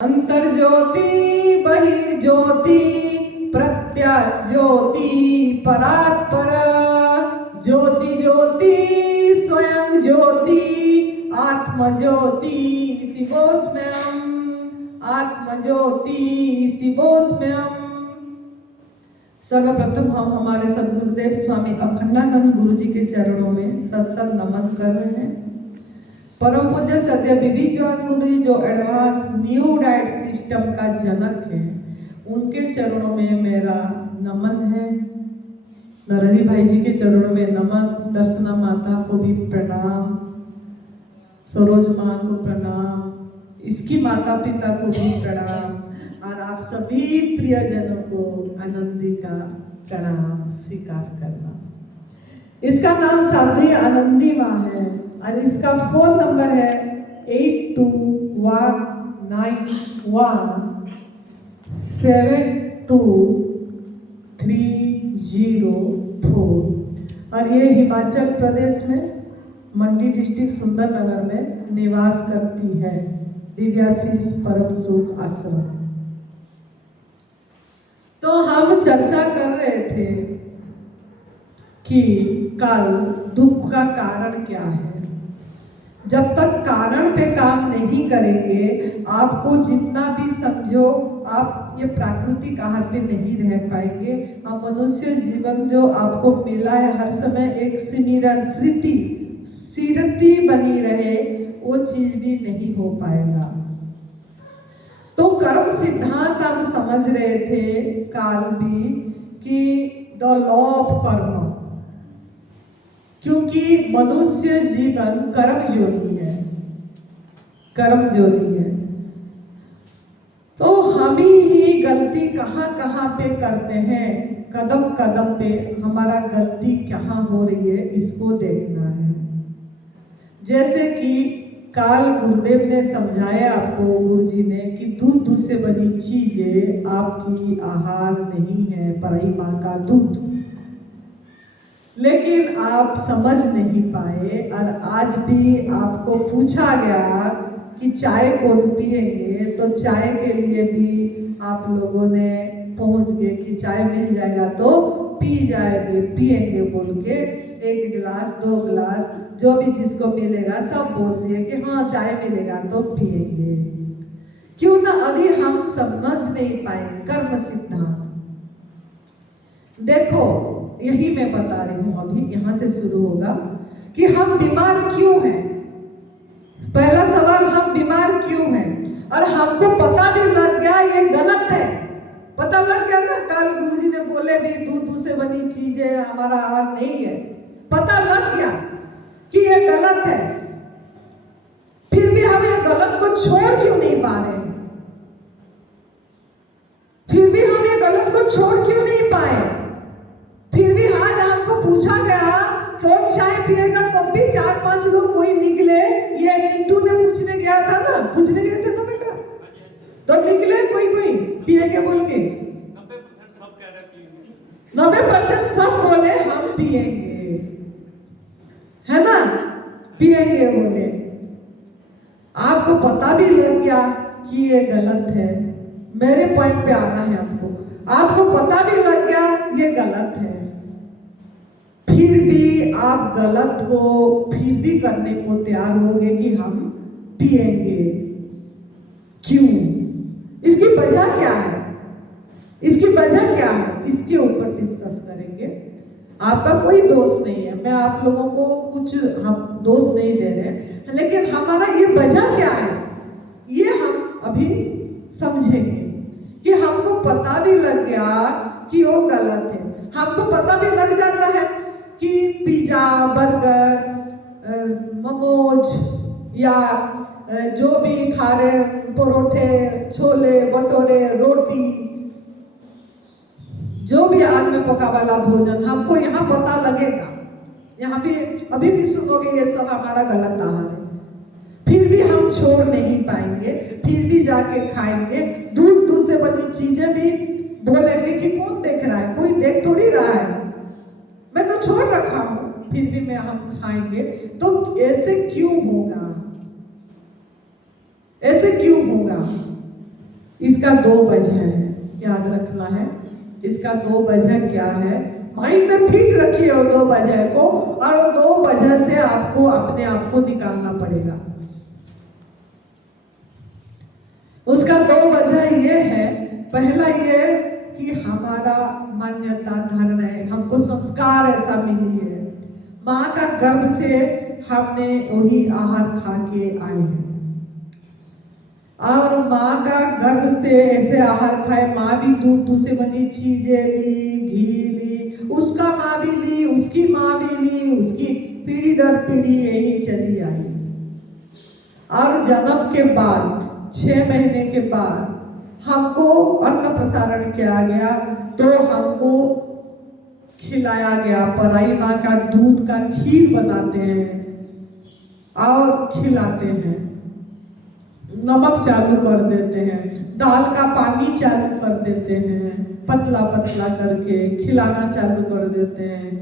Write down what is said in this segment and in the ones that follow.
अंतर्ज्योति बहिर्ज्योति प्रत्यज्योति परात्पर ज्योति ज्योति स्वयं ज्योति आत्मज्योति शिवोऽस्म्यहम् आत्मज्योति शिवोऽस्म्यहम्। सर्वप्रथम हम हमारे सद्गुरुदेव स्वामी अखंडानंद गुरु जी के चरणों में सत्संग नमन कर रहे हैं। परम पूज्य सत्य बीबी जॉन गुरु जी जो एडवांस न्यू डाइट सिस्टम का जनक है, उनके चरणों में मेरा नमन है। नरहरि भाई जी के चरणों में नमन, दर्शना माता को भी प्रणाम, सरोज माँ को प्रणाम, इसकी माता पिता को भी प्रणाम और आप सभी प्रियजनों को आनंदी का प्रणाम स्वीकार करना। इसका नाम साध्वी आनंदी माँ है और इसका फोन नंबर है 8219172304 और ये हिमाचल प्रदेश में मंडी डिस्ट्रिक्ट सुंदरनगर में निवास करती है। दिव्याशीष परम सुख आश्रम। तो हम चर्चा कर रहे थे कि कल दुख का कारण क्या है। जब तक कारण पे काम नहीं करेंगे, आपको जितना भी समझो, आप ये प्राकृतिक आहार पे नहीं रह पाएंगे। अब मनुष्य जीवन जो आपको मिला है, हर समय एक सिमरन स्थिति बनी रहे, वो चीज भी नहीं हो पाएगा। तो कर्म सिद्धांत हम समझ रहे थे काल भी कि द लॉ ऑफ कर्म, क्योंकि मनुष्य जीवन कर्म योगी है। तो हम ही गलती कहाँ पे करते हैं, कदम कदम पे हमारा गलती कहाँ हो रही है, इसको देखना है। जैसे कि काल गुरुदेव ने समझाया आपको, गुरु जी ने, कि दूध से बनी चीजें आपकी आहार नहीं है, पराई माँ का दूध। लेकिन आप समझ नहीं पाए और आज भी आपको पूछा गया कि चाय कौन पिएंगे, तो चाय के लिए भी आप लोगों ने पहुंच गए कि चाय मिल जाएगा तो पिएंगे बोल के 1 गिलास 2 गिलास जो भी जिसको मिलेगा सब बोल दिए कि हाँ चाय मिलेगा तो पिएंगे। क्यों ना अभी हम समझ नहीं पाए कर्म सिद्धांत। देखो यही मैं बता रही हूँ, अभी यहाँ से शुरू होगा कि हम बीमार क्यों हैं। पहला सवाल, हम बीमार क्यों हैं, और हमको पता भी लग गया ये गलत है। पता लग गया ना, कल गुरुजी ने बोले भी दूध से बनी चीजें हमारा आहार नहीं है, पता लग गया कि ये गलत है। फिर भी हम ये गलत को छोड़ क्यों नहीं पा रहे, फिर भी हम ये गलत को छोड़ क्यों नहीं पाए। फिर भी आज हमको पूछा गया कौन चाय पिएगा, तब भी 4-5 लोग कोई निकले। ये मिंटू ने पूछने गया था ना, पूछने गए थे ना बेटा, तो निकले कोई पिएंगे बोल के। 90% सब बोले हम पिएंगे, है ना, पिएंगे बोले। आपको पता भी लग गया कि ये गलत है। मेरे पॉइंट पे आना है आपको पता भी लग गया ये गलत है, फिर भी आप गलत को फिर भी करने को तैयार होंगे कि हम पिएंगे। क्यों? इसकी वजह क्या है, इसके ऊपर डिस्कस करेंगे। आपका कोई दोष नहीं है, मैं आप लोगों को कुछ हम दोष नहीं दे रहे, लेकिन हमारा ये वजह क्या है ये हम अभी समझेंगे। कि हमको पता भी लग गया कि वो गलत है। हमको पता भी लग जाता है कि पिज्जा, बर्गर, मोमोज या जो भी खा रहे, परोठे, छोले भटूरे, रोटी, जो भी आग में पका वाला भोजन, हमको यहाँ पता लगेगा। यहाँ भी अभी भी सुनोगे ये सब हमारा गलत आहार है, फिर भी हम छोड़ नहीं पाएंगे, फिर भी जाके खाएंगे। दूध से बनी चीजें भी बोलेंगे कि कौन देख रहा है, कोई देख थोड़ी रहा है, मैं तो छोड़ रखा हूं, फिर भी हम खाएंगे। तो ऐसे क्यों होगा, इसका दो वजह है, याद रखना है। इसका दो वजह क्या है, माइंड में फिट रखिए वो दो वजह को, और वो दो वजह से आपको अपने आप को निकालना पड़ेगा। उसका दो वजह ये है, पहला ये कि हमारा मान्यता धारणा है, हमको संस्कार ऐसा मिली है, माँ का गर्भ से हमने वही आहार खा के आए हैं, और माँ का गर्भ से ऐसे आहार खाए, माँ भी दूध से बनी चीजें ली, घी ली, उसका माँ भी ली, उसकी माँ भी ली, उसकी पीढ़ी दर पीढ़ी यही चली आई। और जन्म के बाद 6 महीने के बाद हमको अन्न प्रसारण किया गया, तो हमको खिलाया गया, पराई माँ का दूध का खीर बनाते हैं और खिलाते हैं, नमक चालू कर देते हैं, दाल का पानी चालू कर देते हैं, पतला पतला करके खिलाना चालू कर देते हैं।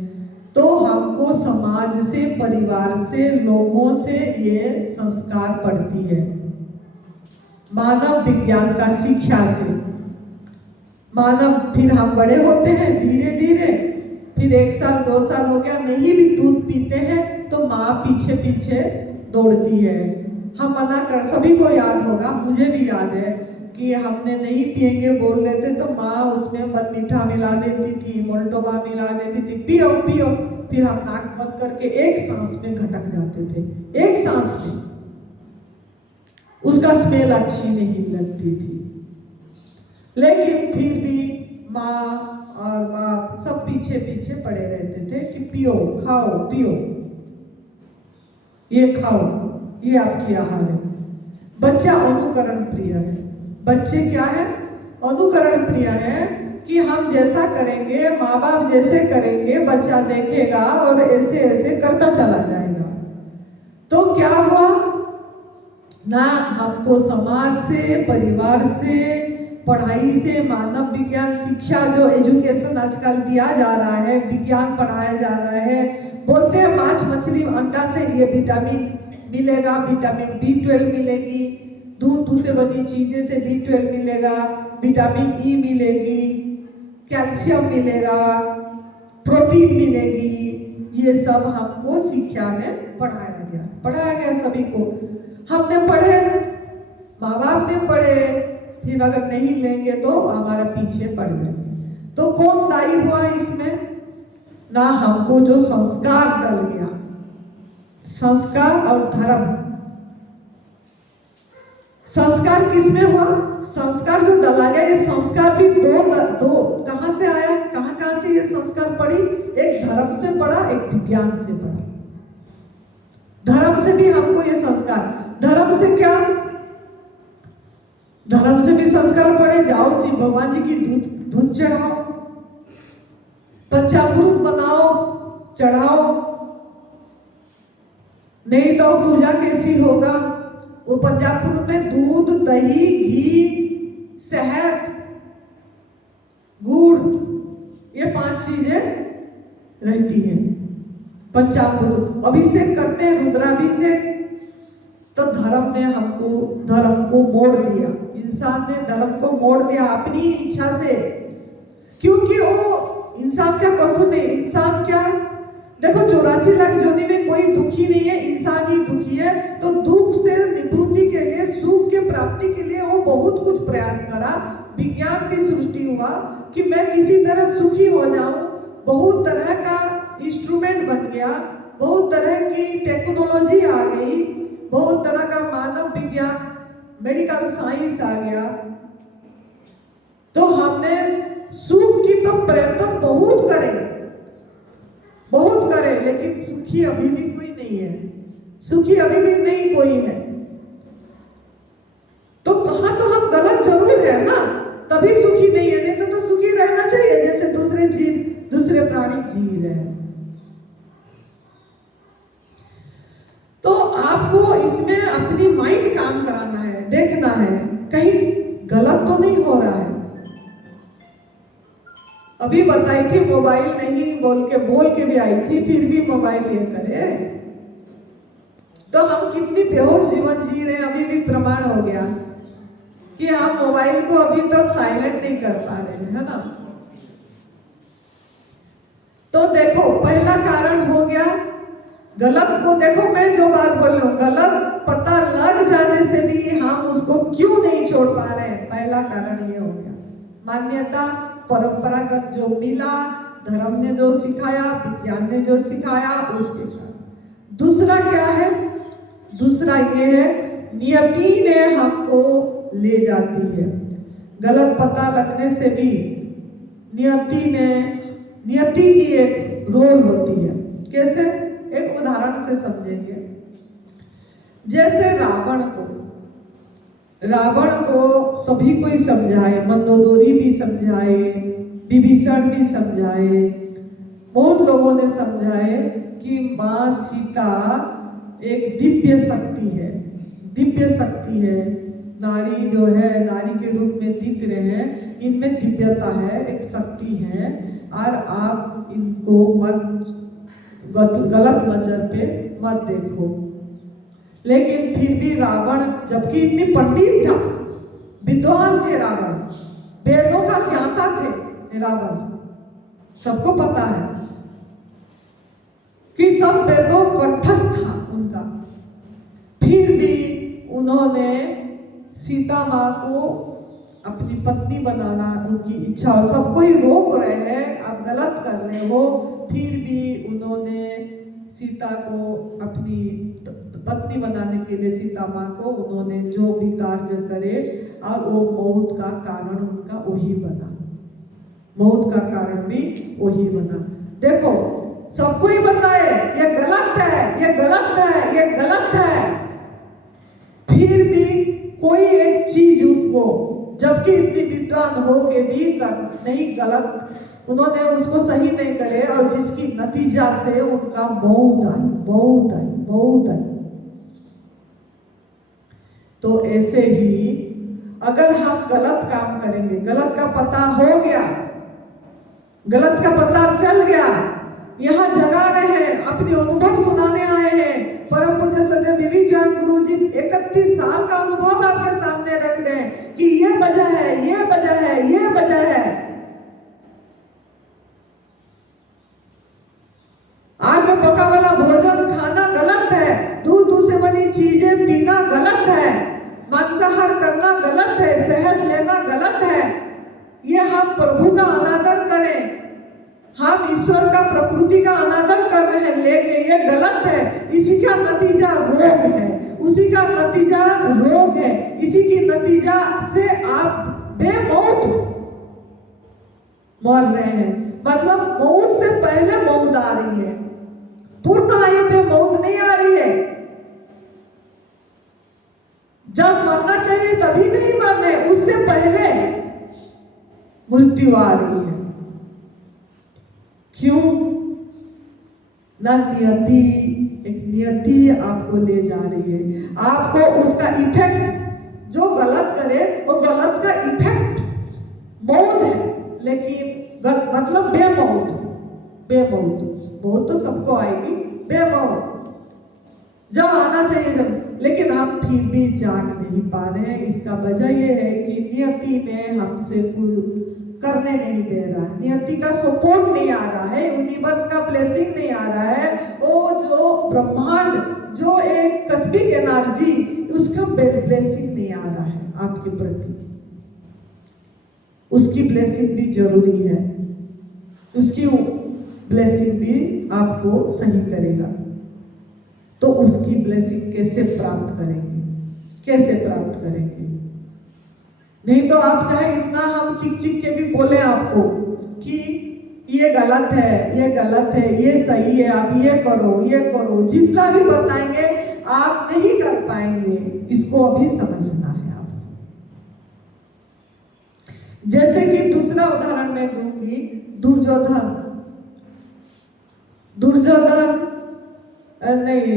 तो हमको समाज से, परिवार से, लोगों से ये संस्कार पड़ती है, मानव विज्ञान का शिक्षा से। मानव, फिर हम बड़े होते हैं धीरे धीरे, फिर 1 साल 2 साल हो गया, नहीं भी दूध पीते हैं तो माँ पीछे पीछे दौड़ती है। हम मना कर, सभी को याद होगा, मुझे भी याद है कि हमने नहीं पिएंगे बोल लेते तो माँ उसमें मीठा मिला देती थी, मोल्टोबा मिला देती थी, पियो पियो, फिर हम नाक बंद करके एक सांस में घटक जाते थे, एक सांस में। उसका स्मेल अच्छी नहीं लगती थी, लेकिन फिर भी माँ और बाप सब पीछे पीछे पड़े रहते थे कि पियो, खाओ, पियो, ये खाओ, ये आपकी आहार है। बच्चा अनुकरण प्रिय है। बच्चे क्या है? अनुकरण प्रिय है, कि हम जैसा करेंगे, माँ बाप जैसे करेंगे, बच्चा देखेगा और ऐसे ऐसे करता चला जाएगा। तो क्या हुआ ना, हमको समाज से, परिवार से, पढ़ाई से, मानव विज्ञान शिक्षा जो एजुकेशन आजकल दिया जा रहा है, विज्ञान पढ़ाया जा रहा है, बोलते हैं मांस मछली अंडा से ये विटामिन मिलेगा, विटामिन B12 मिलेगी, दूध से बनी चीजें से B12 मिलेगा, विटामिन E मिलेगी, कैल्शियम मिलेगा, प्रोटीन मिलेगी। ये सब हमको शिक्षा में पढ़ाया गया सभी को। हमने पढ़े, माँ बाप ने पढ़े, फिर अगर नहीं लेंगे तो हमारा पीछे पड़ जाएंगे। तो कौन दायी हुआ इसमें? ना हमको जो संस्कार डल गया, संस्कार और धर्म। संस्कार किसमें हुआ? संस्कार जो डला गया, ये संस्कार भी दो कहां से आया, कहां से ये संस्कार पड़ी? एक धर्म से पड़ा, एक विज्ञान से पड़ा। धर्म से भी हमको ये संस्कार, धर्म से क्या, धर्म से भी संस्कार पड़े, जाओ शिव भगवान जी की दूध चढ़ाओ, पंचामृत बनाओ, चढ़ाओ, नहीं तो पूजा कैसी होगा? वो पंचामृत में दूध, दही, घी, शहद, गुड़, ये 5 चीजें रहती हैं। पंचामृत अभिषेक करते हैं, रुद्राभिषेक। तो धर्म ने हमको धर्म को मोड़ दिया, इंसान ने धर्म को मोड़ दिया अपनी इच्छा से, क्योंकि वो इंसान का कसूर नहीं। इंसान क्या, देखो 84 लाख योनि में कोई दुखी नहीं है, इंसान ही दुखी है। तो दुख से निवृत्ति के लिए, सुख के प्राप्ति के लिए वो बहुत कुछ प्रयास करा। विज्ञान भी सृष्टि हुआ कि मैं किसी तरह सुखी हो जाऊं, बहुत तरह का इंस्ट्रूमेंट बन गया, बहुत तरह की टेक्नोलॉजी आ गई, बहुत तरह का मानव विज्ञान, मेडिकल साइंस आ गया। तो हमने सुख की तो प्रयत्न बहुत करे, लेकिन सुखी अभी भी कोई नहीं है, सुखी अभी भी नहीं कोई है। तो कहां तो हम गलत जरूर है ना, तभी सुखी नहीं है, नहीं तो सुखी रहना चाहिए जैसे दूसरे जीव, दूसरे प्राणी जी रहे। तो आपको इसमें अपनी माइंड काम कराना है, देखना है कहीं गलत तो नहीं हो रहा है। अभी बताई थी मोबाइल नहीं बोल के भी आई थी, फिर भी मोबाइल ये करे, तो हम कितनी बेहोश जीवन जी रहे हैं, अभी भी प्रमाण हो गया। कि हम मोबाइल को अभी तक साइलेंट नहीं कर पा रहे हैं, है ना। तो देखो पहला कारण हो गया गलत को, देखो मैं जो बात बोल रही हूँ, गलत पता लग जाने से भी हम उसको क्यों नहीं छोड़ पा रहे हैं, पहला कारण ये हो गया। मान्यता परंपरागत जो मिला, धर्म ने जो सिखाया, विज्ञान ने जो सिखाया, उसके कारण। दूसरा क्या है, दूसरा ये है नियति ने हमको ले जाती है। गलत पता लगने से भी नियति की एक रोल होती है। कैसे, एक उदाहरण से समझेंगे। जैसे रावण को सभी को ही समझाए, मंदोदरी भी समझाए, विभीषण भी समझाए, बहुत लोगों ने समझाए कि माँ सीता एक दिव्य शक्ति है, दिव्य शक्ति है। नारी जो है, नारी के रूप में दिख रहे हैं, इनमें दिव्यता है, एक शक्ति है, और आप इनको मत गलत नजर पे मत देखो। लेकिन फिर भी रावण, जबकि इतनी पंडित था, विद्वान थे रावण, वेदों का ज्ञाता थे रावण, सबको पता है कि सब वेदों कंठस्थ था उनका, फिर भी उन्होंने सीता माँ को अपनी पत्नी बनाना, उनकी इच्छा, सबको ही रोक रहे हैं, आप गलत कर रहे हो, फिर भी उन्होंने सीता को अपनी पत्नी बनाने के लिए, सीता माँ को उन्होंने जो भी कार्य करे, और वो मौत का कारण उनका वही बना, मौत का कारण भी वही बना। देखो सबको ही बताए ये गलत है, ये गलत है, ये गलत है, फिर भी कोई एक चीज उनको, जबकि इतनी विद्वान हो के भी नहीं, गलत उन्होंने उसको सही नहीं करे, और जिसकी नतीजा से उनका मौत आई। तो ऐसे ही अगर हम गलत काम करेंगे, गलत का पता हो गया, गलत का पता चल गया, यहाँ जगा रहे हैं, अपने अनुभव सुनाने आए हैं, परम पूज्य सत्य विवेकानंद गुरु जी 31 साल का अनुभव आपके सामने रख रहे हैं कि ये वजह है, ये वजह है, ये वजह है। आग में पका वाला भोजन खाना गलत है, दूध से बनी चीजें पीना गलत है, मांसाहार करना गलत है, शहद लेना गलत है। ये हम प्रभु का अनादर करें, हम ईश्वर का, प्रकृति का अनादर कर रहे हैं, लेके ये गलत है। इसी का नतीजा रोग है, उसी का नतीजा रोग है, इसी की नतीजा से आप बेमौत मर रहे हैं। मतलब मौत से पहले मौत आ रही है, पूर्ण आयु पे मौत नहीं आ रही है। जब मरना चाहिए तभी नहीं मरने, उससे पहले मृत्यु आ रही है। क्यों? ना नियति, एक नियति आपको ले जा रही है, आपको उसका इफेक्ट, जो गलत करे वो गलत का इफेक्ट मौत है, लेकिन मतलब बेमौत, मौत तो सबको आएगी, बेमौत जब आना चाहिए जब, लेकिन हम फिर भी जाग नहीं पा रहे हैं। इसका वजह ये है कि नियति ने हमसे करने नहीं दे रहा है, नियति का सपोर्ट नहीं आ रहा है, यूनिवर्स का ब्लेसिंग नहीं आ रहा है, वो जो ब्रह्मांड, जो एक कस्मिक एनर्जी, उसका ब्लेसिंग नहीं आ रहा है आपके प्रति। उसकी ब्लेसिंग भी जरूरी है, उसकी ब्लेसिंग भी आपको सही करेगा। तो उसकी ब्लेसिंग कैसे प्राप्त करेंगे, कैसे प्राप्त करेंगे? नहीं तो आप चाहे इतना हम चिक के भी बोले आपको कि ये गलत है, ये गलत है, ये सही है, आप ये करो, जितना भी बताएंगे आप नहीं कर पाएंगे। इसको अभी समझना है आपको। जैसे कि दूसरा उदाहरण मैं दूंगी, दुर्योधन नहीं,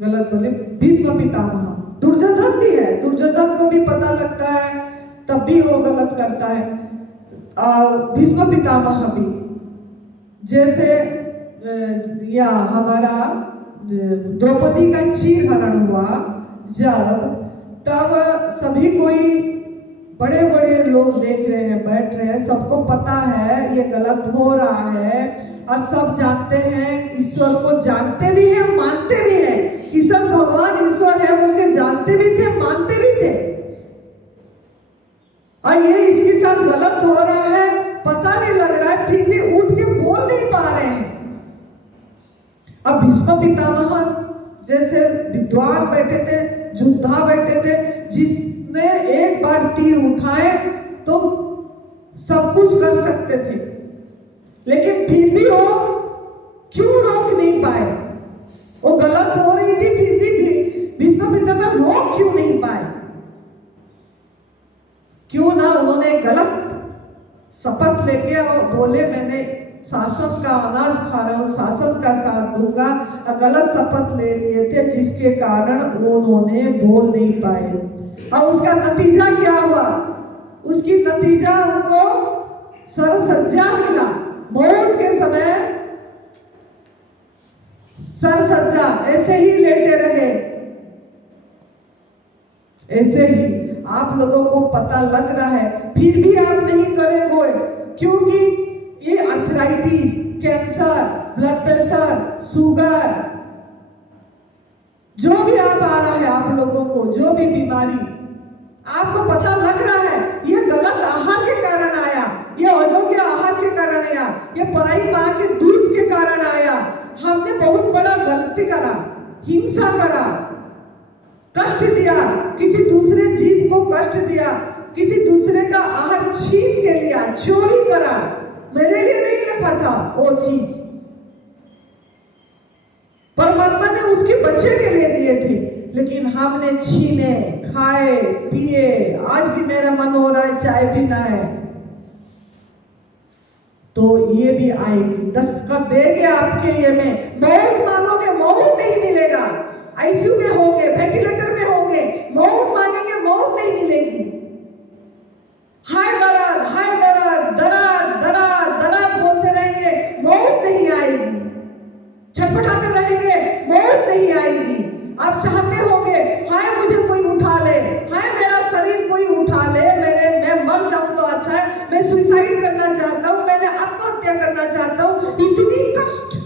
गलत बोले, भीष्म पितामह। दुर्योधन भी है, दुर्योधन को भी पता लगता है तब भी वो गलत करता है, और भीष्म पितामह भी। जैसे या हमारा द्रौपदी का चीर हरण हुआ जब, तब सभी कोई बड़े बड़े लोग देख रहे हैं, बैठ रहे हैं, सबको पता है ये गलत हो रहा है और सब जानते हैं, ईश्वर को जानते भी हैं, मानते भी हैं। ईश्वर भगवान ईश्वर है उनके जानते भी थे, मानते भी थे, और ये इसके साथ गलत हो रहा है, पता नहीं लग रहा है, फिर भी उठ के बोल नहीं पा रहे हैं। अब भीष्म पितामह जैसे विद्वान बैठे थे, योद्धा बैठे थे, जिसने एक बार तीर उठाए तो सब कुछ कर सकते थे, लेकिन फिर भी वो क्यों रोक नहीं पाए? वो गलत हो रही थी, फिर भी भीष्म पितामह रोक क्यों नहीं पाए? क्यों ना उन्होंने गलत शपथ लेके और बोले मैंने शासन का अनाज खा रहा हूँ, शासन का साथ दूंगा, गलत शपथ ले लिए थे, जिसके कारण उन्होंने बोल नहीं पाए। अब उसका नतीजा क्या हुआ? उसकी नतीजा उनको सरसज्जा मिला। मौत के समय सरसज्जा, ऐसे ही लेटे रहे। ऐसे ही आप लोगों को पता लग रहा है, फिर भी आप नहीं करेंगे, क्योंकि ये arthritis, cancer, blood pressure, sugar, जो भी आप आ रहा है आप लोगों को, जो भी बीमारी आपको पता लग रहा है, ये गलत आहार के कारण आया, ये अयोग्य आहार के कारण आया, ये पराई माँ के दूध के कारण आया। हमने बहुत बड़ा गलती करा, हिंसा करा, कष्ट दिया, किसी दूसरे जीव को कष्ट दिया, किसी दूसरे का आहार छीन के लिया, चोरी करा। मेरे लिए नहीं रखा था वो चीज, परमात्मा ने उसके बच्चे के लिए दिए थे, लेकिन हमने छीने, खाए, पिए। आज भी मेरा मन हो रहा है चाय पीना है, तो ये भी आएगी। दस्तखत देंगे आपके ये में, मौत मांगोगे मौत नहीं मिलेगा, आईसीयू में होंगे, वेंटिलेटर में होंगे, मौत मांगेंगे मौत नहीं मिलेगी। हाय दर्द, हाय दर्द, दर्द दर्द दर्द बोलते रहेंगे, मौत नहीं आएगी। छटपटाते रहेंगे, मौत नहीं आएगी। आप चाहते होंगे हाय मुझे कोई उठा ले, हाय मेरा शरीर कोई उठा ले, मैं मर जाऊं तो अच्छा है, मैं सुसाइड करना चाहता हूं, मैंने आत्महत्या करना चाहता हूं, इतनी कष्ट,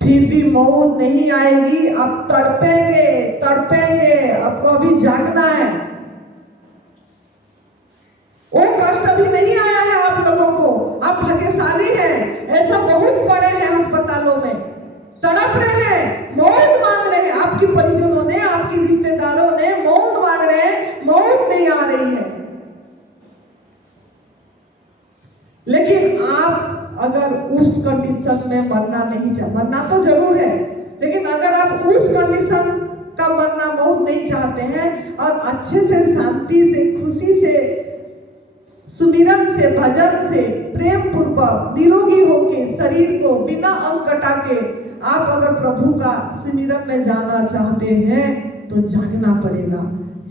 फिर भी मौत नहीं आएगी। अब तड़पेंगे तड़पेंगे, आपको अभी जागना है। वो कष्ट अभी नहीं आया है आप लोगों को, आप भाग्यशाली हैं। ऐसा बहुत पड़े हैं अस्पतालों में, तड़प रहे हैं, मौत मांग रहे हैं, आपकी परिजनों ने, आपके रिश्तेदारों ने मौत मांग रहे हैं, मौत नहीं आ रही है। लेकिन आप अगर उस कंडीशन में मरना नहीं चाहते, मरना तो जरूर है, लेकिन अगर आप उस कंडीशन का मरना बहुत नहीं चाहते हैं और अच्छे से, शांति से, खुशी से, सुमिरन से, भजन से, प्रेम पूर्वक निरोगी होके, शरीर को बिना अंग कटा के आप अगर प्रभु का सुमिरन में जाना चाहते हैं तो जागना पड़ेगा,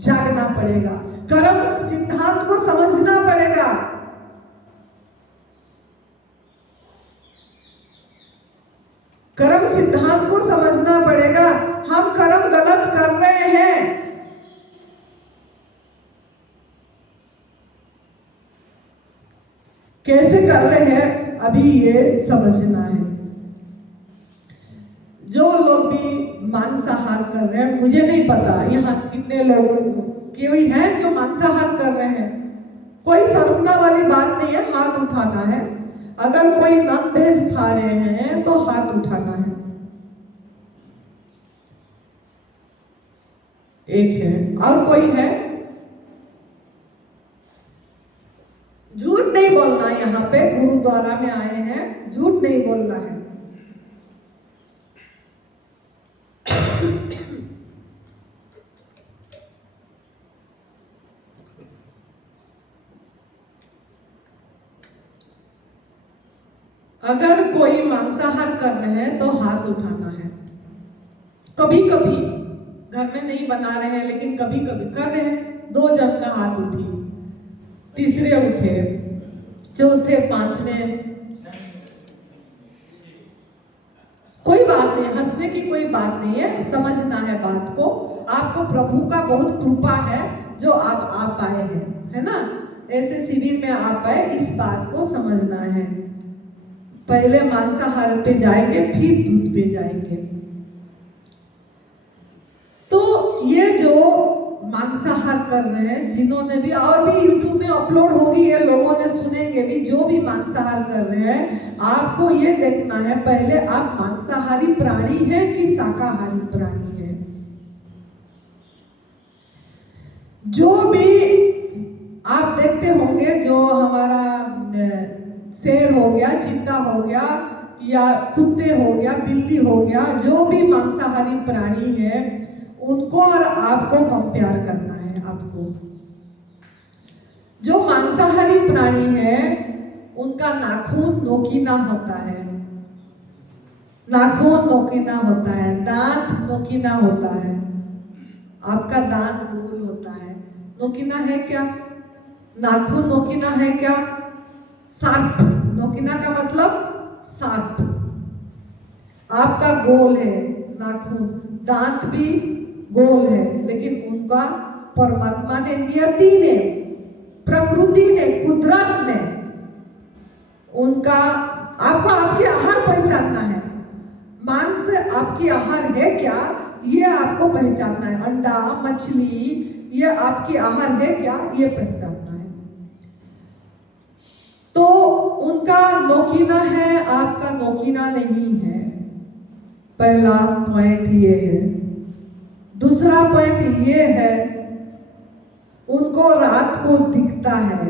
जागना पड़ेगा, कर्म सिद्धांत को समझना पड़ेगा। कर्म सिद्धांत को समझना पड़ेगा। हम कर्म गलत कर रहे हैं, कैसे कर रहे हैं अभी ये समझना है। जो लोग भी मांसाहार कर रहे हैं, मुझे नहीं पता यहाँ कितने लोग कोई है जो मांसाहार कर रहे हैं, कोई शर्मना वाली बात नहीं है, हाथ उठाना है। अगर कोई नॉन वेज खा रहे हैं तो हाथ उठाना है। एक है, और कोई है? झूठ नहीं बोलना, यहाँ पे गुरुद्वारा में आए हैं, झूठ नहीं बोलना है। अगर कोई मांसाहार कर रहे हैं तो हाथ उठाना है। कभी कभी घर में नहीं बना रहे हैं, लेकिन कभी कभी कर रहे हैं, 2 जन का हाथ उठी, तीसरे उठे, चौथे, पांचवे, कोई बात नहीं, हंसने की कोई बात नहीं है, समझना है बात को। आपको प्रभु का बहुत कृपा है जो आप आए हैं, है ना, ऐसे शिविर में आप आए, इस बात को समझना है। पहले मांसाहार पे जाएंगे, फिर दूध पे जाएंगे। तो ये जो मांसाहार कर रहे हैं, जिन्होंने भी, और भी यूट्यूब में अपलोड होगी, ये लोगों ने सुनेंगे भी, जो भी मांसाहार कर रहे हैं, आपको ये देखना है पहले आप मांसाहारी प्राणी हैं कि शाकाहारी प्राणी हैं। जो भी आप देखते होंगे, जो हमारा शेर हो गया, चीता हो गया, या कुत्ते हो गया, बिल्ली हो गया, जो भी मांसाहारी प्राणी है, उनको और आपको कंपेयर करना है। आपको जो मांसाहारी प्राणी है, उनका नाखून नोकीना होता है, नाखून नोकीना होता है, दांत नोकीना होता है, आपका दांत गोल होता है। नोकीना है क्या? नाखून नोकीना है क्या? शार्प। नोकीना का मतलब शार्प। आपका गोल है नाखून, दांत भी गोल है, लेकिन उनका परमात्मा ने, नियति ने, प्रकृति ने, कुदरत ने उनका, आपको आपकी आहार पहचानना है। मांस आपकी आहार है क्या, ये आपको पहचानना है। अंडा, मछली, ये आपकी आहार है क्या, ये पहचानना है। तो उनका नोकीना है, आपका नोकीना नहीं है। पहला पॉइंट ये है। दूसरा पॉइंट ये है, उनको रात को दिखता है,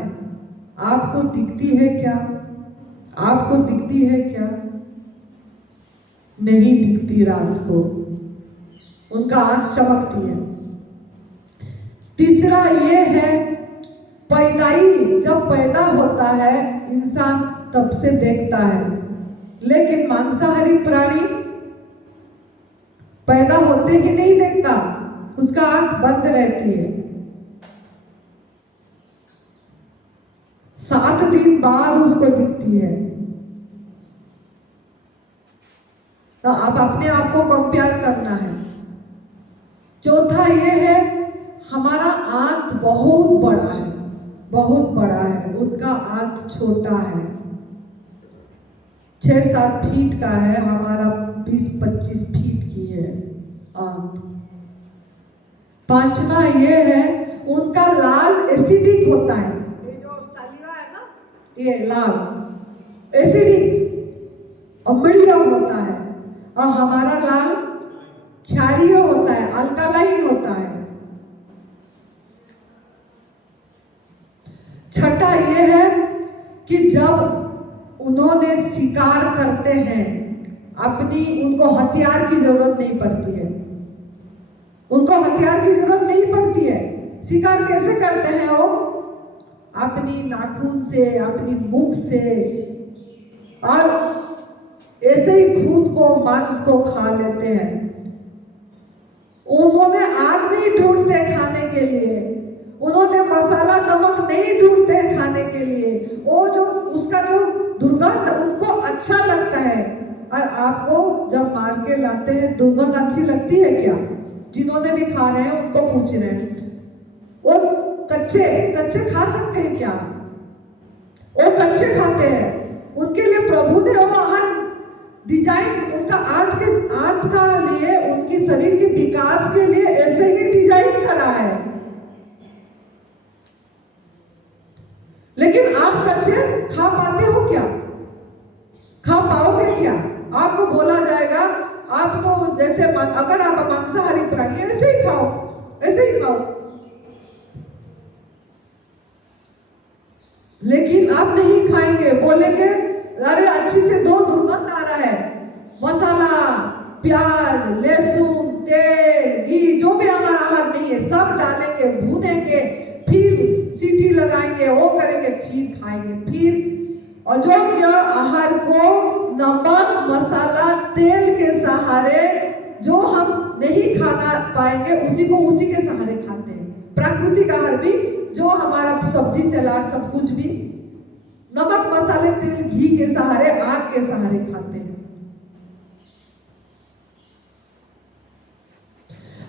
आपको दिखती है क्या? आपको दिखती है क्या? नहीं दिखती। रात को उनका आंख चमकती है। तीसरा ये है, पैदाई, जब पैदा होता है इंसान तब से देखता है, लेकिन मांसाहारी प्राणी पैदा होते ही नहीं देखता, उसका आंख बंद रहती है। 7 दिन बाद उसको दिखती है। तो आप अपने आप को कंपेयर करना है। चौथा ये है, हमारा आंख बहुत बड़ा है, बहुत बड़ा है, उनका आंख छोटा है, 6-7 फीट का है, हमारा 20-25 फीट की है आंख। पांचवा ये है, उनका लाल एसिडिक होता है, ये जो सालिवा है ना, ये लाल एसिडिक अम्लीय होता है, और हमारा लाल क्षारीय होता है, अल्कालाइन होता है। छठा ये है कि जब उन्होंने शिकार करते हैं, अपनी, उनको हथियार की जरूरत नहीं पड़ती है, उनको हथियार की जरूरत नहीं पड़ती है। शिकार कैसे करते हैं वो? अपनी नाखून से, अपनी मुख से, और ऐसे ही खुद को, मांस को खा लेते हैं। उन्होंने आग नहीं ढूंढते खाने के लिए, उन्होंने मसाला नमक नहीं ढूंढते खाने के लिए, वो जो उसका जो दुर्गंध उनको अच्छा लगता है। और आपको जब मार के लाते हैं, दुर्गंध अच्छी लगती है क्या? जिन्होंने भी खा रहे हैं उनको पूछ रहे हैं, वो कच्चे खा सकते हैं क्या? वो कच्चे खाते हैं। उनके लिए प्रभु ने वो आहार डिजाइन, उनका आंत का लिए, उनकी शरीर के विकास के लिए ऐसे ही डिजाइन करा है। लेकिन आप कच्चे खा पाते हो क्या? खा पाओगे क्या? आपको बोला जाएगा, आप तो जैसे, अगर आप मांसाहारी प्राणी ऐसे ही खाओ, ऐसे ही खाओ, लेकिन आप नहीं खाएंगे। बोलेंगे अरे अच्छी से दो, दुर्गंध आ रहा है, मसाला, प्याज, लहसुन, तेल, घी, जो भी हमारा आहार नहीं है, सब डालेंगे, भूनेंगे, फिर सीटी लगाएंगे, वो करेंगे, फिर खाएंगे, फिर। और जो यह आहार को नमक, मसाला, तेल के सहारे जो हम नहीं खाना पाएंगे, उसी को उसी के सहारे खाते हैं। प्राकृतिक आहार भी, जो हमारा सब्जी, सलाद, सब कुछ भी नमक, मसाले, तेल, घी के सहारे, आग के सहारे खाते हैं।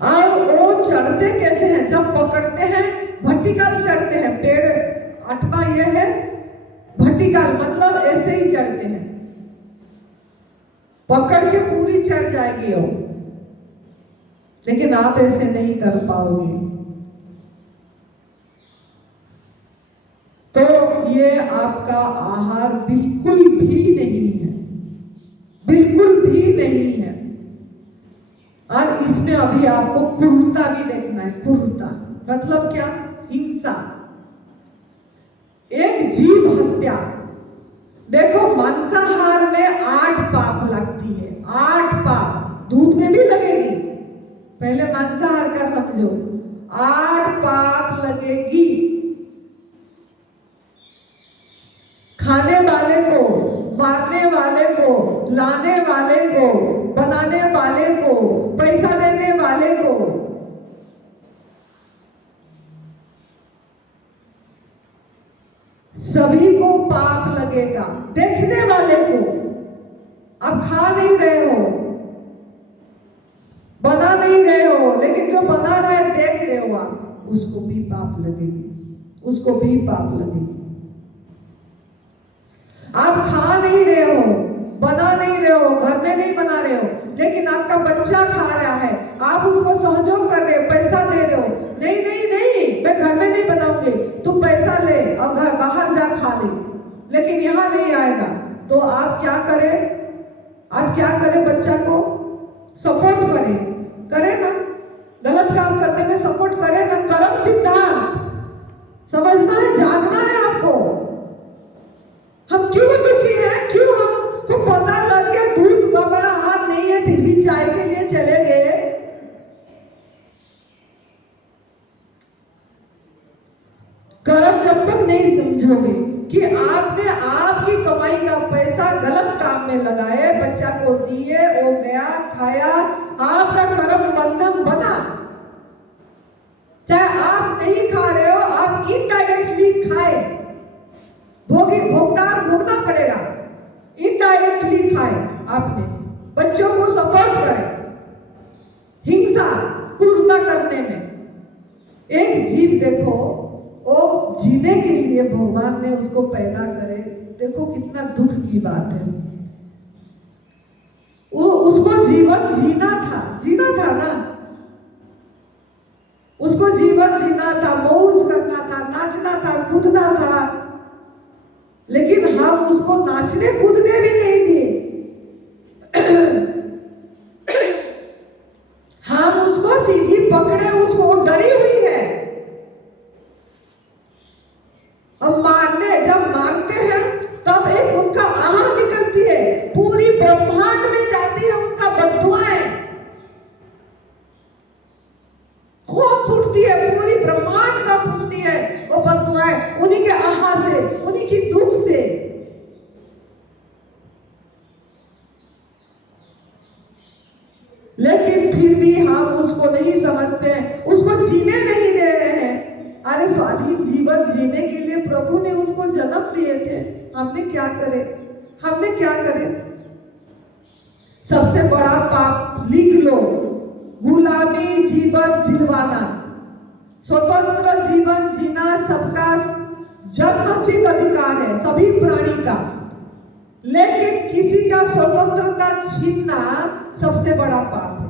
और वो चढ़ते कैसे हैं? जब पकड़ते हैं वर्टिकल चढ़ते हैं। पेड़ 8वां ये है वर्टिकल, मतलब ऐसे ही चढ़ते हैं, पकड़ के पूरी चढ़ जाएगी वो, लेकिन आप ऐसे नहीं कर पाओगे। तो ये आपका आहार बिल्कुल भी नहीं है, बिल्कुल भी नहीं है। और इसमें अभी आपको क्रूरता भी देखना है। क्रूरता मतलब क्या? हिंसा, एक जीव हत्या। देखो मांसाहार में 8 पाप लगती है, 8 पाप। दूध में भी लगेगी, पहले मांसाहार का समझो। 8 पाप लगेगी। खाने वाले को, मारने वाले को, लाने वाले को, बनाने वाले को, पैसा देने वाले को, सभी को पाप लगेगा। देखने वाले को, अब खा नहीं रहे हो, बना नहीं रहे हो, लेकिन जो बना रहे देख रहे हो आप, उसको भी पाप लगेगी, उसको भी पाप लगेगी। आप खा नहीं रहे हो, बना नहीं रहे हो, घर में नहीं बना रहे हो, लेकिन आपका बच्चा खा रहा है, आप उसको सहयोग कर रहे हो, पैसा दे रहे हो। नहीं नहीं नहीं, मैं घर में नहीं बनाऊंगी, तुम पैसा ले और घर बाहर जा खा ले, लेकिन यहाँ नहीं आएगा। तो आप क्या करें? आप क्या करें? बच्चा को सपोर्ट करें, करें ना? गलत काम करने में सपोर्ट करें ना? कर्म सिद्धांत समझना है, जागना है आपको। हम क्यों दुखी हैं? क्यों हमको पता लग गया दूध वगैरह हाथ नहीं है, फिर भी चाय के लिए चले गए? कर्म जब तक नहीं समझोगे कि आपने आपकी कमाई का पैसा गलत काम में लगाए, बच्चा को दिए, वो गया खाया, आपका कर्म बंधन बना। चाहे आप नहीं खा रहे हो, आप इनडायरेक्टली खाए, भुगतान भोगना पड़ेगा। इनडायरेक्टली खाए, आपने बच्चों को सपोर्ट करें हिंसा क्रूरता करने में। एक जीव देखो, वो जीने के लिए भगवान ने उसको पैदा करे, देखो कितना दुख की बात है। वो उसको जीवन जीना था ना, उसको जीवन जीना था, मौज करना था, नाचना था, कूदना था, लेकिन हम उसको नाचने कूदने भी नहीं दिए। हम उसको सीधी पकड़े, उसको डरी हुई है। अब जब मारते हैं तब एक उनका आह निकलती है, पूरी ब्रह्मांड में जाती है उनका बददुआएं, खूब फूटती है, पूरी ब्रह्मांड का फूटती है वो बददुआएं, उन्हीं के आहा से, उन्हीं की दुख से। लेकिन फिर भी हम उसको नहीं समझते हैं, उसको जीने नहीं दे रहे हैं। अरे स्वाधीन जीवन जीने के लिए प्रभु ने उसको जन्म दिए थे, हमने क्या करे? हमने क्या करे? सबसे बड़ा पाप लिख लो, गुलामी जीवन जिलवाना। स्वतंत्र जीवन जीना सबका जन्मसिद्ध अधिकार है, सभी प्राणी का, लेकिन किसी का स्वतंत्रता छीनना सबसे बड़ा पाप है।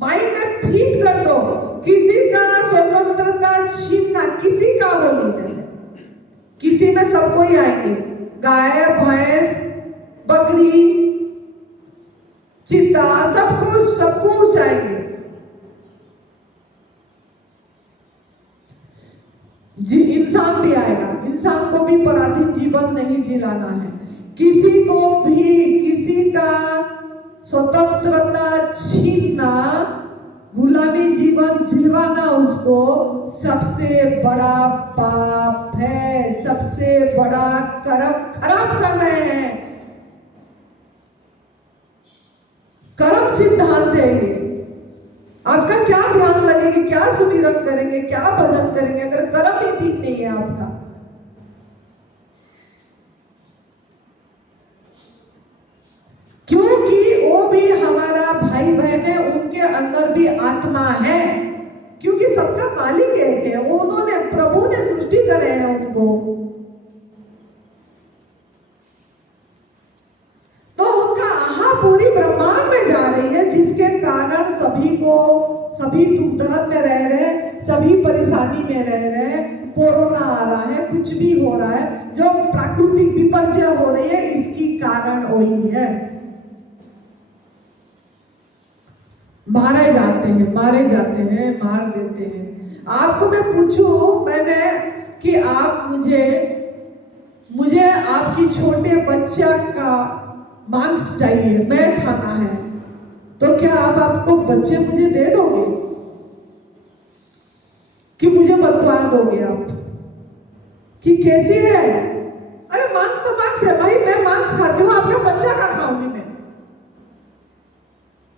माइंड में फीड कर दो, किसी का स्वतंत्रता छीनना, किसी का वो नहीं है, किसी में सब कोई आएंगे, गाय भैंस बकरी चिता, सब कुछ आएंगे। इंसान भी आएगा, इंसान को भी पराधीन जीवन नहीं जिलाना है। किसी को भी किसी का स्वतंत्रता छीनना, गुलामी जीवन जिलवाना, उसको सबसे बड़ा पाप है, सबसे बड़ा कर्म खराब कर रहे हैं। कर्म सिद्धांत है ये। आपका क्या ध्यान लगेगी, क्या सुमिरन करेंगे, क्या भजन करेंगे, अगर कर्म ही ठीक नहीं है आपका? क्योंकि वो भी हमारा भाई बहन है, उनके अंदर भी आत्मा है, क्योंकि सबका मालिक एक है, उन्होंने प्रभु ने सृष्टि करे हैं उनको। तो उनका आहा पूरी ब्रह्मांड में जा रही है, जिसके कारण सभी दुख दर्द में रह रहे हैं, सभी परेशानी में रह रहे हैं। कोरोना आ रहा है, कुछ भी हो रहा है, जो प्राकृतिक विपर्य हो रही है, इसकी कारण वही है। मारे जाते हैं, मार देते हैं। आपको मैं पूछूं मैंने कि आप मुझे आपकी छोटे बच्चा का मांस चाहिए, मैं खाना है, तो क्या आप आपको बच्चे मुझे दे दोगे कि मुझे बतवा दोगे आप कि कैसी है? अरे मांस तो मांस है भाई, मैं मांस खाती हूँ, आपका बच्चा का खाऊंगी मैं,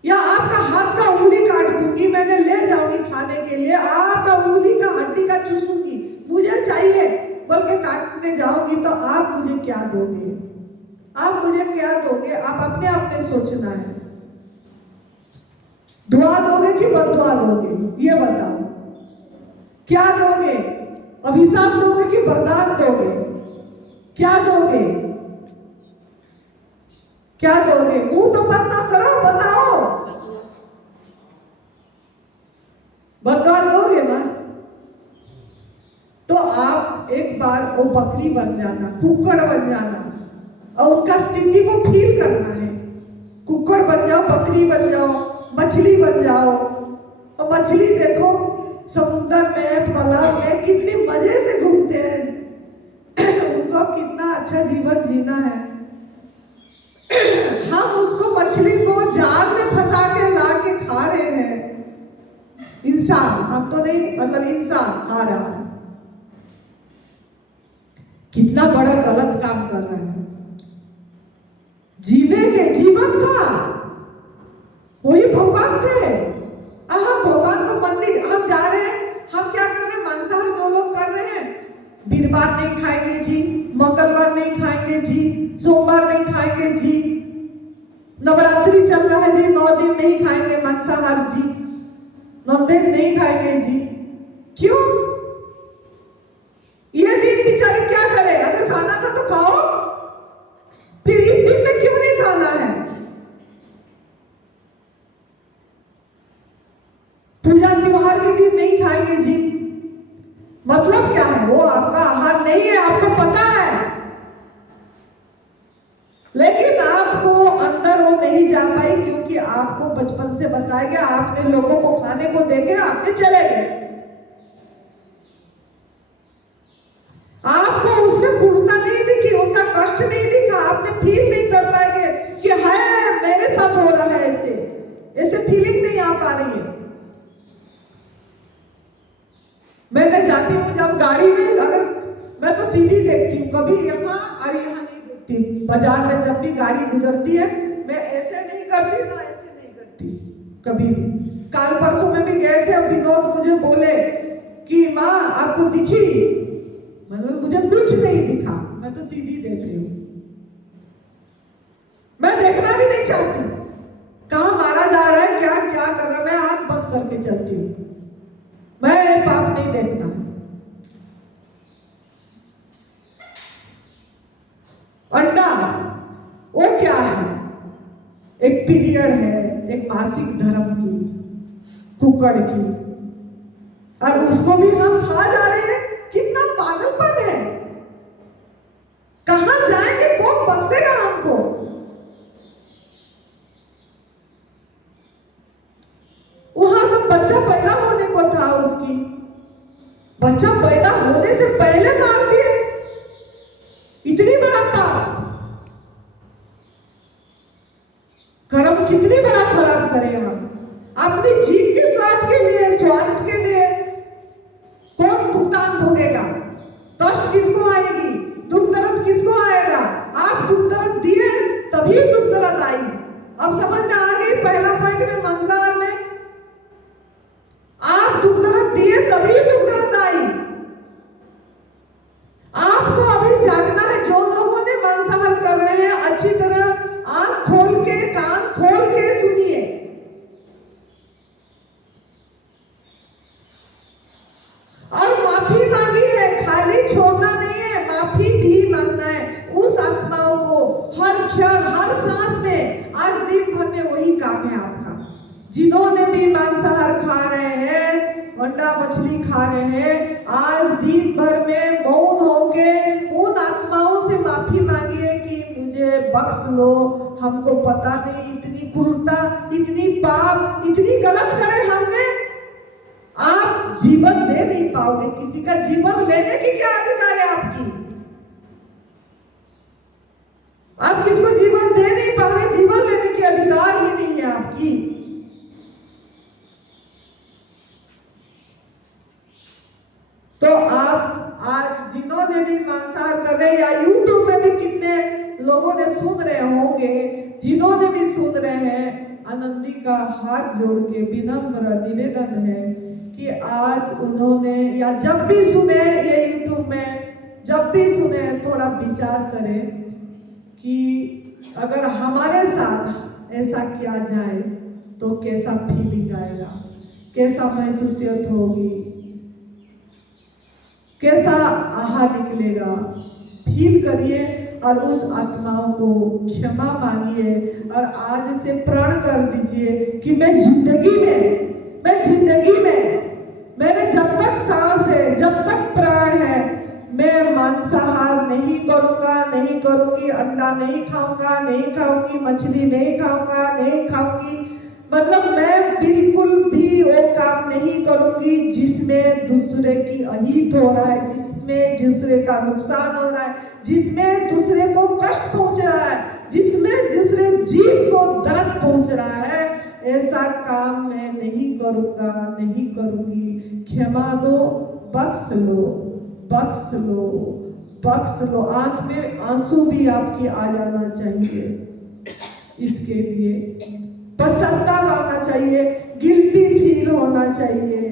या आपका हाथ का उंगली काट दूंगी, मैंने ले जाऊंगी खाने के लिए, आपका उंगली का हड्डी का चूसूंगी, मुझे चाहिए, बल्कि काटने जाऊंगी तो आप मुझे क्या दोगे? आप मुझे क्या दोगे? आप अपने सोचना है। दुआ दोगे कि बददुआ दोगे? ये बताओ, क्या दोगे? अभिशाप दोगे कि वरदान दोगे? क्या दोगे? क्या दोगे? मुंह तो बंद ना करो, बताओ। बददुआ दोगे ना? तो आप एक बार वो बकरी बन जाना, कुक्कड़ बन जाना, और उनका स्थिति को फील करना है। कुक्कड़ बन जाओ, बकरी बन जाओ, मछली बन जाओ, और मछली देखो समुद्र में, तालाब में कितने मजे से घूमते हैं उनको कितना अच्छा जीवन जीना है। हम उसको, मछली को जाल में फंसा के ला के खा रहे हैं। इंसान, हम तो नहीं, मतलब इंसान खा रहा है। कितना बड़ा गलत काम कर रहा है। जीने के जीवन था, वही भगवान थे। हम भगवान को मंदिर हम जा रहे हैं, हम क्या कर रहे हैं? मांसाहार जो लोग कर रहे हैं, वीरवार नहीं खाएंगे जी, मंगलवार नहीं खाएंगे जी, सोमवार नहीं खाएंगे जी, नवरात्रि चल रहा है जी, 9 दिन नहीं खाएंगे मांसाहार जी, नॉनवेज नहीं खाएंगे जी। क्यों? ये दिन बेचारे क्या करें? अगर खाना था तो खाओ, फिर इस दिन में क्यों नहीं खाना है? पूजा त्योहार के दिन नहीं खाएंगे जी, मतलब क्या है? वो आपका आहार नहीं है, आपको पता है, लेकिन आपको अंदर वो नहीं जा पाई, क्योंकि आपको बचपन से बताया गया, आपने लोगों को खाने को देके आपने चले गए। आपको उसमें पूर्णता नहीं दिखी, उनका कष्ट नहीं दिखा, आपने फील नहीं कर पाएंगे कि है मेरे साथ हो रहा है, ऐसे फीलिंग नहीं आ पा रही है। मैं जाती हूँ जब गाड़ी में, अगर मैं तो सीधी देखती हूँ, कभी यहाँ और यहाँ नहीं देखती। बाजार में जब भी गाड़ी गुजरती है, मैं ऐसे नहीं करती ना ऐसे नहीं करती कभी भी। काल परसों में भी गए थे, विनोद मुझे बोले कि माँ आपको दिखी? मतलब मुझे कुछ नहीं दिखा, मैं तो सीधी देख रही हूँ, मैं देखना भी नहीं चाहती कहाँ मारा जा रहा है, क्या क्या कर रहा है, मैं आंख बंद करके चलती हूँ, मैं पाप नहीं देखना। अंडा वो क्या है? एक पीरियड है, एक मासिक धर्म की, कुक्कड़ की, और उसको भी हम खा जा रहे हैं। कितना पागलपन है! कहां जाएंगे? कौन बख्शेगा हमको? वहां तो बच्चा पैदा होने को था, उसकी बच्चा पैदा होने से पहले मार दिए। इतनी बड़ा पाप, कर्म कितनी बड़ा खराब करें हम अपनी जीत के स्वार्थ के लिए। कौन भुगतान भोगेगा? कष्ट किसको आएगी? दुख दर्द किसको आएगा? आप दुख दर्द दिए तभी दुख दर्द आई। अब समझ में आ गई पहला पॉइंट में, मांसाहार में आप दुख दर्द दिए तभी दुख दर्द आई। आपको अभी जागना है। जो लोगों ने मांसाहार कर रहे हैं, अच्छी तरह आंख खोल के और माफी मांगी है, खाली छोड़ना नहीं है, माफी भी मांगना है उस आत्माओं को। हर क्षण हर सांस में, आज दिन भर में वही काम है आपका। जिन्होंने भी मांसाहार खा रहे हैं, अंडा मछली खा रहे हैं, आज दिन भर में मौन होके उन आत्माओं से माफी मांगिए कि मुझे बख्श लो, हमको पता नहीं, इतनी क्रूरता, इतनी पाप, इतनी गलत करे हमने। आप जीवन दे नहीं पाओगे, किसी का जीवन लेने की क्या अधिकार है आपकी? आप किसको जीवन दे नहीं पाओगे, जीवन लेने की अधिकार ही नहीं है आपकी। तो आप आज जिन्होंने भी मांसाहार कर रहे, या यूट्यूब में भी कितने लोगों ने सुन रहे होंगे, जिन्होंने भी सुन रहे हैं, आनंदी का हाथ जोड़ के विनम्र निवेदन है कि आज उन्होंने, या जब भी सुने ये यूट्यूब में, जब भी सुने थोड़ा विचार करें कि अगर हमारे साथ ऐसा किया जाए तो कैसा फीलिंग आएगा, कैसा महसूसियत होगी, कैसा आहा निकलेगा। फील करिए और उस आत्माओं को क्षमा मांगिए और आज से प्रण कर दीजिए कि मैं जिंदगी में मेरे जब तक सांस है, जब तक प्राण है, मैं मांसाहार नहीं करूंगा, नहीं करूंगी, अंडा नहीं खाऊंगा, नहीं खाऊंगी, मछली नहीं खाऊंगा, नहीं खाऊंगी। मतलब मैं बिल्कुल भी वो काम नहीं करूंगी जिसमें दूसरे की अहित हो रहा है, जिसमें दूसरे का नुकसान हो रहा है, जिसमें दूसरे को कष्ट पहुंच रहा है, जिसमें दूसरे जीव को दर्द पहुंच रहा है। ऐसा काम मैं नहीं करूंगा, नहीं करूंगी। क्षमा दो, बख्श लो, बख्श लो, बख्श लो। आंख में आंसू भी आपकी आ जाना चाहिए। इसके लिए पश्चाताप आना चाहिए, गिल्टी फील होना चाहिए,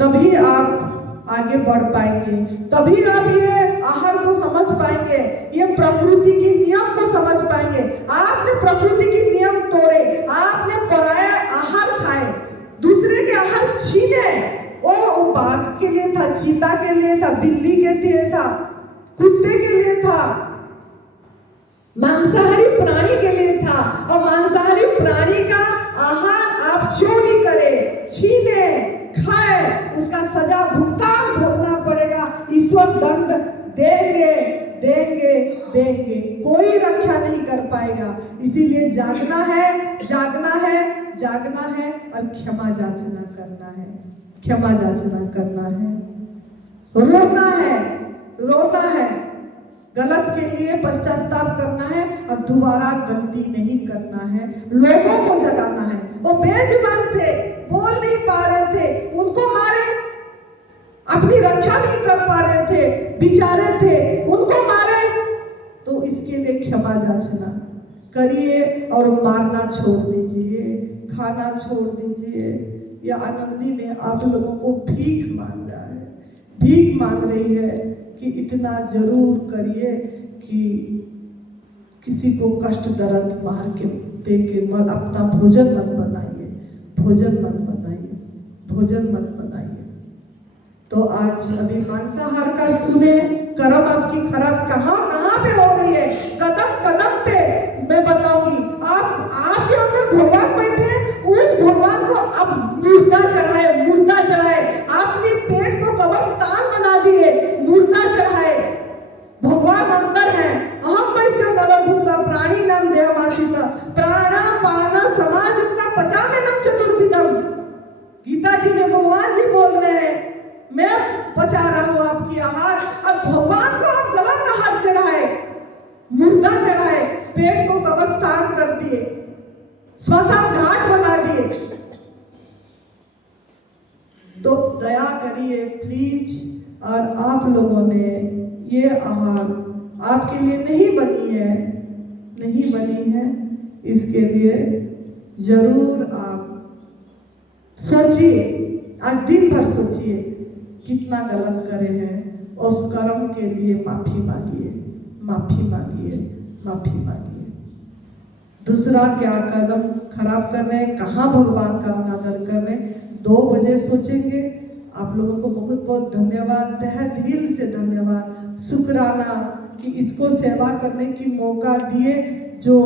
तभी आप आगे बढ़ पाएंगे, तभी आप ये आहार को समझ पाएंगे, ये प्रकृति की नियम को समझ पाएंगे। आपने प्रकृति की नियम तोड़े, आपने पराया आहार खाए, दूसरे के आहार छीने। वो बाघ के लिए था, चीता के लिए था, बिल्ली के लिए था, कुत्ते के लिए था, मांसाहारी प्राणी के लिए था। और मांसाहारी प्राणी का आहार आप चोरी करे, छीने, खाए, उसका सजा भुगतान भोगना पड़ेगा। ईश्वर दंड देंगे, देंगे, देंगे, कोई रक्षा नहीं कर पाएगा। इसीलिए जागना है, जागना है, जागना है और क्षमा याचना करना है, क्षमा याचना करना है, रोना है, रोना है, गलत के लिए पश्चाताप करना है और दोबारा गलती नहीं करना है। लोगों को जगाना है। वो बेजुबान थे, बोल नहीं पा रहे थे, उनको मारे, अपनी रक्षा नहीं कर पा रहे थे, बेचारे थे, उनको मारे। तो इसके लिए क्षमा याचना करिए और मारना छोड़ दीजिए, खाना छोड़ दीजिए। या आनंदी ने आप लोगों को भीख मांग रहा है, भीख मांग रही है कि इतना जरूर करिए कि किसी को कष्ट दर्द मार के दे के मत, अपना भोजन मत बनाइए, भोजन मत बनाइए, भोजन मत बनाइए। तो आज अभी मांसाहार का सुने, कर्म आपकी खराब कहाँ कहाँ पे हो रही है, कदम कदम पे मैं बताऊंगी। आप आपके अंदर भगवान बैठे, उस भगवान को अब मुर्दा चढ़ाए, मुर्दा चढ़ाए। आपने पेट को कब्रिस्तान बना दिए, मुर्दा चढ़ाए। भगवान अंदर है। अहम वैसे नरभूता प्राणी नाम देहमासिता प्राणा पाना समाजुक्ता पचामेनम चतुर्विधम। गीता जी में भगवान जी बोल रहे हैं, मैं बचा रहा हूं आपकी आहार। अब भगवान को आप गलत आहार चढ़ाए, मुर्दा चढ़ाए, पेट को कब्रिस्तान कर दिए, श्मशान घाट बना दिए। तो दया करिए प्लीज। और आप लोगों ने ये आहार आपके लिए नहीं बनी है, नहीं बनी है, इसके लिए जरूर आप सोचिए, आज दिन भर सोचिए कितना गलत करे हैं, और उस कर्म के लिए माफी मांगिए, माफी मांगिए, माफी मांगिए। दूसरा क्या कदम खराब कर रहे हैं, कहाँ भगवान का अनादर कर रहे हैं, 2 बजे सोचेंगे लोगों को बहुत बहुत धन्यवाद, तहे दिल से धन्यवाद, शुक्राना कि इसको सेवा करने की मौका दिए, जो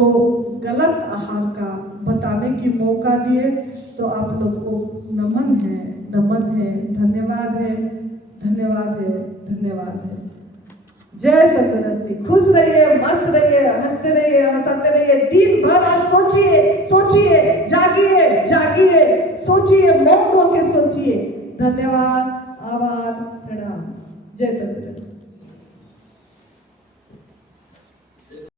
गलत आहार का बताने की मौका दिए। तो आप लोग को नमन है, धन्यवाद है, धन्यवाद है, धन्यवाद है। जय तंदुरुस्ती, खुश रहिए, मस्त रहिए, हंसते रहिए, हंसाते रहिए, दिन भर आज सोचिए, जागिए, सोचिए, मौन होके सोचिए। धन्यवाद, आभार, प्रणाम। जय तंदुरुस्ती।